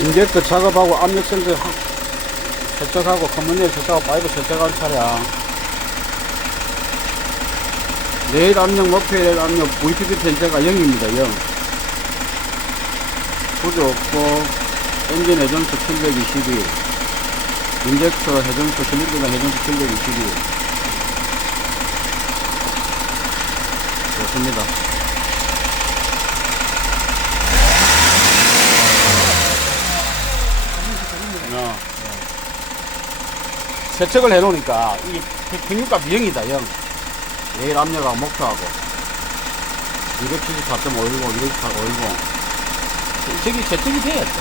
인젝터 작업하고 압력 센서 세척하고 커먼니엘 세척하고 파이브 세척하는 차량. 내일 압력, 목표일 압력 VPP 편차가 0입니다. 0. 구조 없고 엔진 회전수 722, 인젝터 회전수 실린더당 회전수 722. 좋습니다. 세척을 해놓으니까 이 평균값 0이다. 0. 내일 압력하고 목표하고 274.510, 248.510. 저기 세척이 돼야죠.